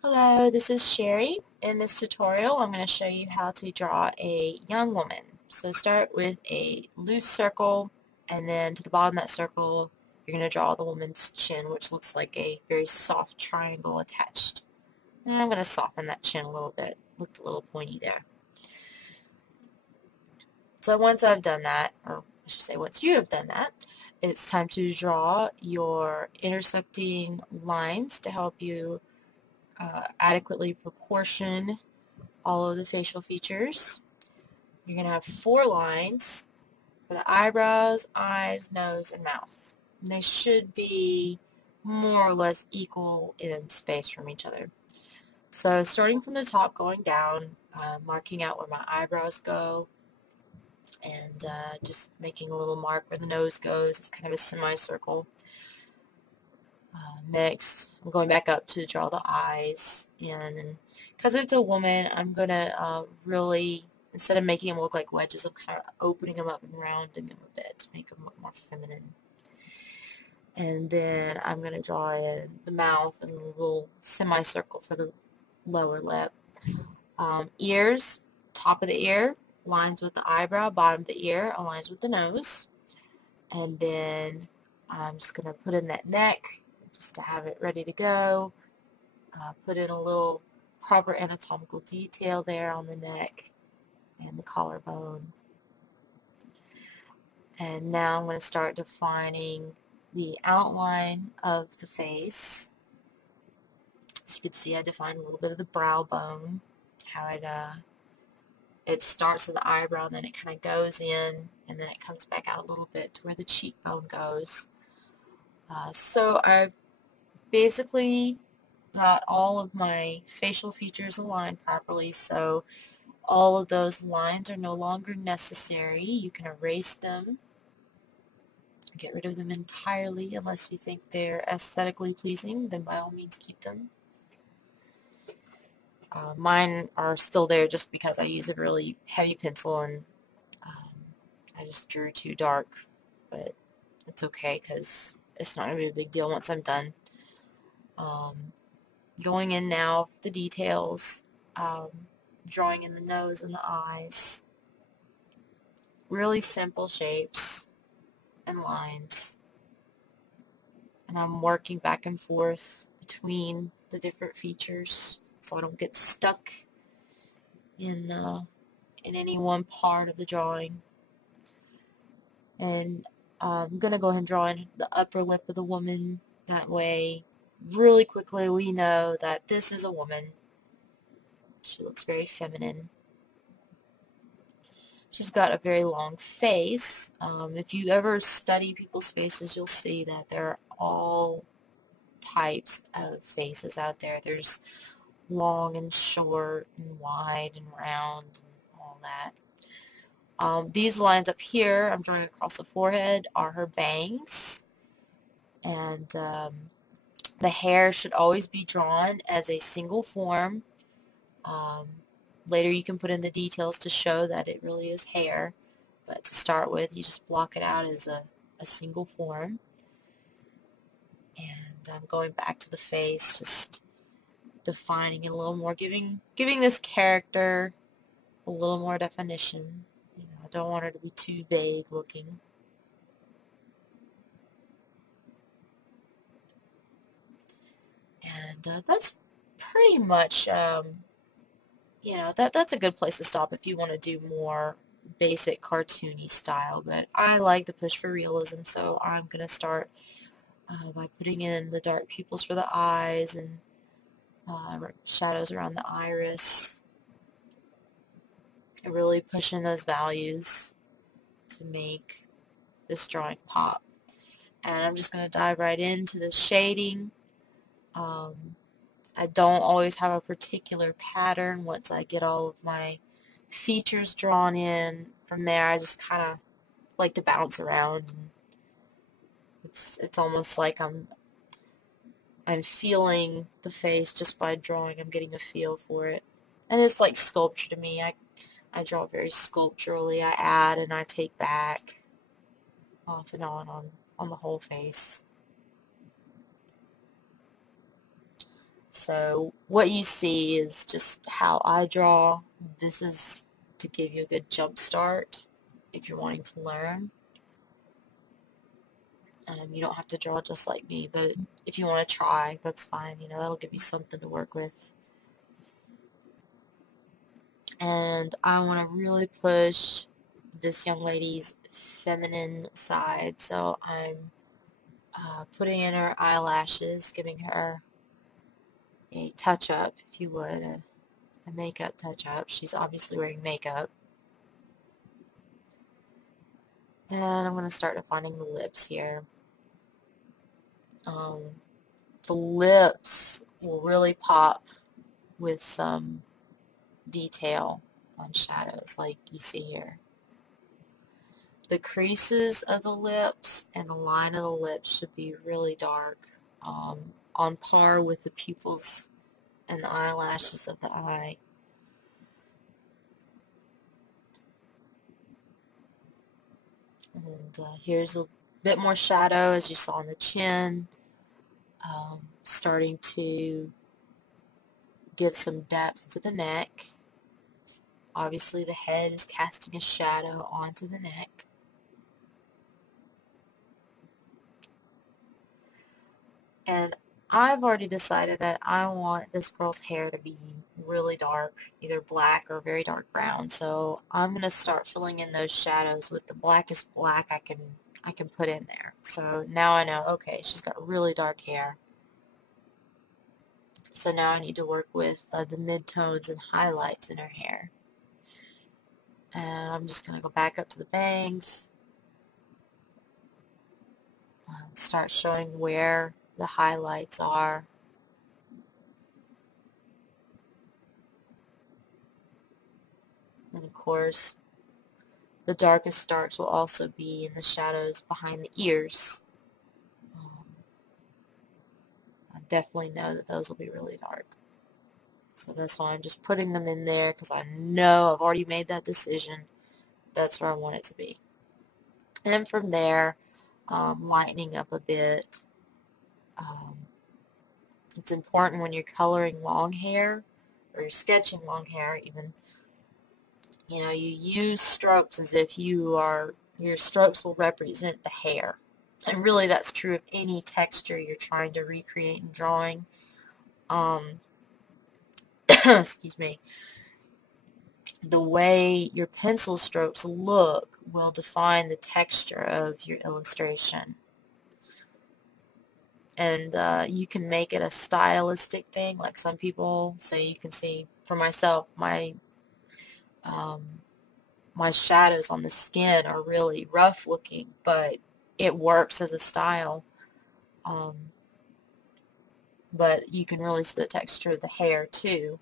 Hello, this is Sherry. In this tutorial, I'm going to show you how to draw a young woman. So start with a loose circle, and then to the bottom of that circle, you're going to draw the woman's chin, which looks like a very soft triangle attached. And I'm going to soften that chin a little bit. Looked a little pointy there. So once I've done that, or I should say once you have done that, it's time to draw your intersecting lines to help you adequately proportion all of the facial features. You're going to have 4 lines for the eyebrows, eyes, nose, and mouth. And they should be more or less equal in space from each other. So starting from the top going down, marking out where my eyebrows go, and just making a little mark where the nose goes. It's kind of a semicircle. Next, I'm going back up to draw the eyes, and because it's a woman, I'm going to really, instead of making them look like wedges, I'm kind of opening them up and rounding them a bit to make them look more feminine. And then I'm going to draw in the mouth and a little semicircle for the lower lip. Ears, top of the ear aligns with the eyebrow, bottom of the ear aligns with the nose. And then I'm just going to put in that neck just to have it ready to go. Put in a little proper anatomical detail there on the neck and the collarbone. And now I'm going to start defining the outline of the face. As you can see, I defined a little bit of the brow bone, how it starts at the eyebrow and then it kind of goes in and then it comes back out a little bit to where the cheekbone goes. So I basically got all of my facial features aligned properly, so all of those lines are no longer necessary. You can erase them, get rid of them entirely unless you think they're aesthetically pleasing, then by all means keep them. Mine are still there just because I use a really heavy pencil and I just drew too dark, but it's okay because it's not going to be a big deal once I'm done. Going in now, the details, drawing in the nose and the eyes, really simple shapes and lines. And I'm working back and forth between the different features so I don't get stuck in any one part of the drawing. And I'm going to go ahead and draw in the upper lip of the woman. That way, really quickly, we know that this is a woman. She looks very feminine. She's got a very long face. If you ever study people's faces, you'll see that there are all types of faces out there. There's long and short and wide and round and all that. These lines up here, I'm drawing across the forehead, are her bangs. And the hair should always be drawn as a single form. Later you can put in the details to show that it really is hair. But to start with, you just block it out as a single form. And I'm going back to the face, just defining it a little more, giving this character a little more definition. You know, I don't want her to be too vague looking. And that's pretty much, you know, that's a good place to stop if you want to do more basic cartoony style. But I like to push for realism, so I'm going to start by putting in the dark pupils for the eyes and shadows around the iris. And really pushing those values to make this drawing pop. And I'm just going to dive right into the shading. I don't always have a particular pattern once I get all of my features drawn in. From there, I just kind of like to bounce around. And it's almost like I'm feeling the face just by drawing. I'm getting a feel for it. And it's like sculpture to me. I draw very sculpturally. I add and I take back off and on the whole face. So what you see is just how I draw. This is to give you a good jump start if you're wanting to learn. You don't have to draw just like me, but if you want to try, that's fine. You know, that'll give you something to work with. And I want to really push this young lady's feminine side, so I'm putting in her eyelashes, giving her a touch-up, if you would, a makeup touch-up. She's obviously wearing makeup. And I'm going to start defining the lips here. The lips will really pop with some detail on shadows like you see here. The creases of the lips and the line of the lips should be really dark, on par with the pupils and the eyelashes of the eye. And here's a bit more shadow, as you saw on the chin, starting to give some depth to the neck. Obviously the head is casting a shadow onto the neck. And I've already decided that I want this girl's hair to be really dark, either black or very dark brown. So I'm going to start filling in those shadows with the blackest black I can put in there. So now I know, okay, she's got really dark hair. So now I need to work with the midtones and highlights in her hair. And I'm just going to go back up to the bangs, start showing where the highlights are. And of course, the darkest darks will also be in the shadows behind the ears. I definitely know that those will be really dark. So that's why I'm just putting them in there, because I know I've already made that decision. That's where I want it to be. And from there, lightening up a bit. It's important when you're coloring long hair, or you're sketching long hair even, you know, you use strokes as if your strokes will represent the hair. And really that's true of any texture you're trying to recreate in drawing. Excuse me. The way your pencil strokes look will define the texture of your illustration. And you can make it a stylistic thing, like some people say. You can see, for myself, my shadows on the skin are really rough looking, but it works as a style. But you can really see the texture of the hair too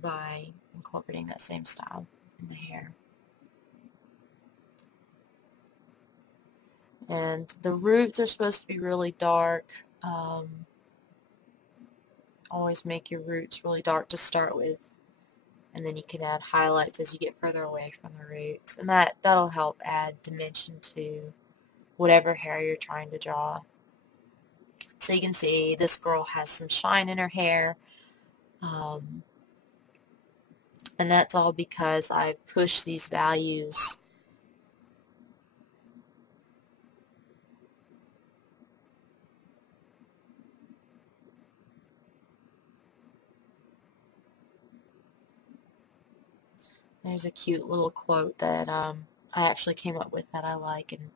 by incorporating that same style in the hair. And the roots are supposed to be really dark. Always make your roots really dark to start with, and then you can add highlights as you get further away from the roots, and that'll help add dimension to whatever hair you're trying to draw. So you can see this girl has some shine in her hair, and that's all because I pushed these values There's a cute little quote that I actually came up with that I like, and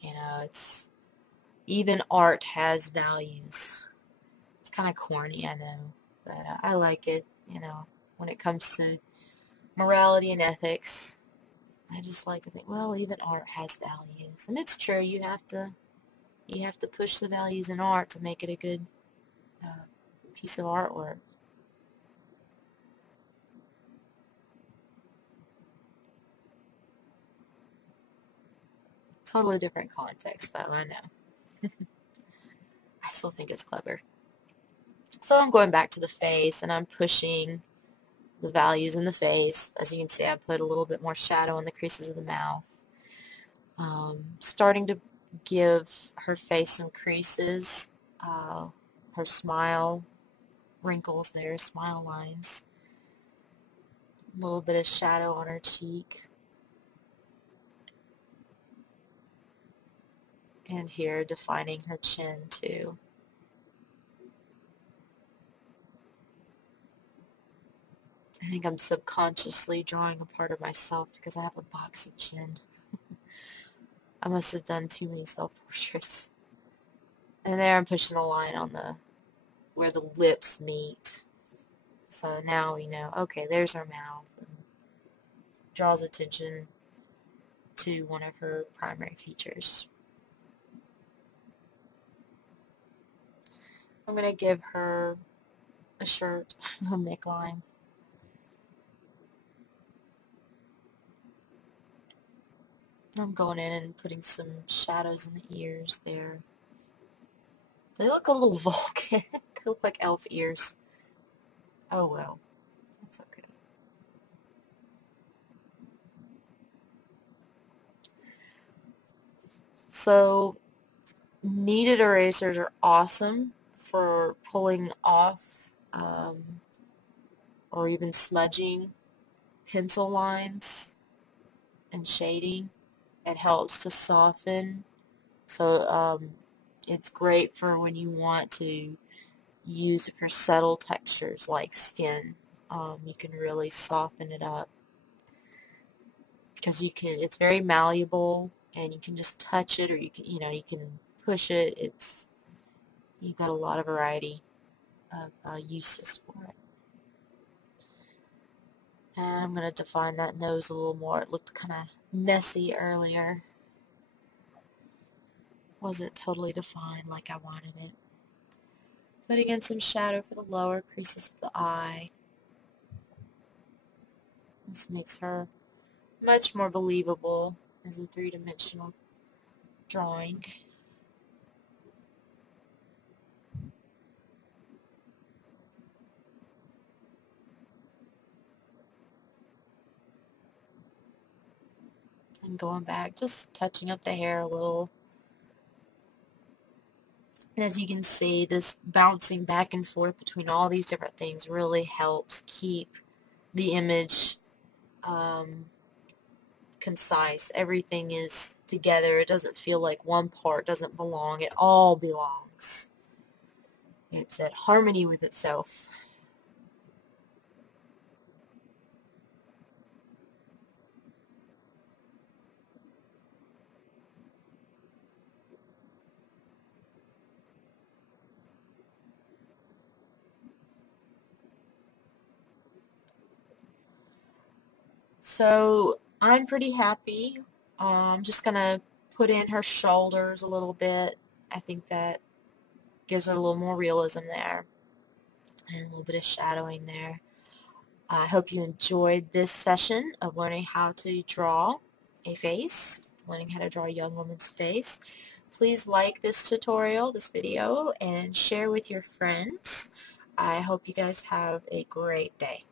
you know, it's even art has values. It's kind of corny, I know, but I like it. You know, when it comes to morality and ethics, I just like to think, well, even art has values, and it's true. You have to push the values in art to make it a good piece of artwork. Totally different context, though, I know. I still think it's clever. So I'm going back to the face, and I'm pushing the values in the face. As you can see, I put a little bit more shadow on the creases of the mouth. Starting to give her face some creases. her smile wrinkles there, smile lines. A little bit of shadow on her cheek. And here, defining her chin too. I think I'm subconsciously drawing a part of myself because I have a boxy chin. I must have done too many self-portraits. And there I'm pushing a line on where the lips meet. So now we know, okay, there's her mouth. And draws attention to one of her primary features. I'm going to give her a shirt, a neckline. I'm going in and putting some shadows in the ears there. They look a little Vulcan. They look like elf ears. Oh well, that's okay. So, kneaded erasers are awesome for pulling off or even smudging pencil lines and shading. It helps to soften. So it's great for when you want to use it for subtle textures like skin. You can really soften it up because it's very malleable and you can just touch it, or you can push it. You've got a lot of variety of uses for it. And I'm going to define that nose a little more. It looked kind of messy earlier. Wasn't totally defined like I wanted it. Putting in some shadow for the lower creases of the eye. This makes her much more believable as a three-dimensional drawing. And going back, just touching up the hair a little. And as you can see, this bouncing back and forth between all these different things really helps keep the image concise. Everything is together. It doesn't feel like one part doesn't belong. It all belongs. It's at harmony with itself. So I'm pretty happy. I'm just going to put in her shoulders a little bit. I think that gives her a little more realism there and a little bit of shadowing there. I hope you enjoyed this session of learning how to draw a face, learning how to draw a young woman's face. Please like this tutorial, this video, and share with your friends. I hope you guys have a great day.